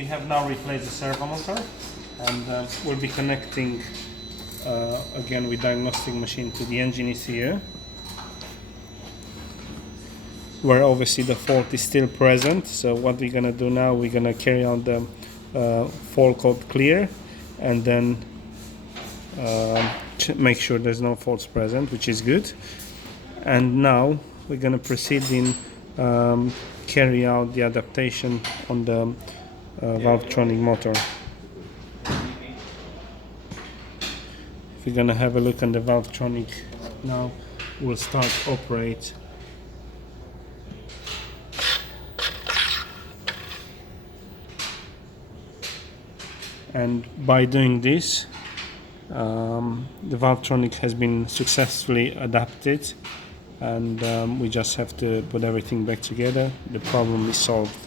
we have now replaced the servo motor, and we'll be connecting again with diagnostic machine to the engine ECU, where obviously the fault is still present. So what we're gonna do now, we're gonna carry out the fault code clear, and then make sure there's no faults present, which is good. And now we're gonna proceed in carry out the adaptation on the Valvetronic motor. If you're gonna have a look on the Valvetronic now, we'll start operate. And by doing this, the Valvetronic has been successfully adapted, and we just have to put everything back together. The problem is solved.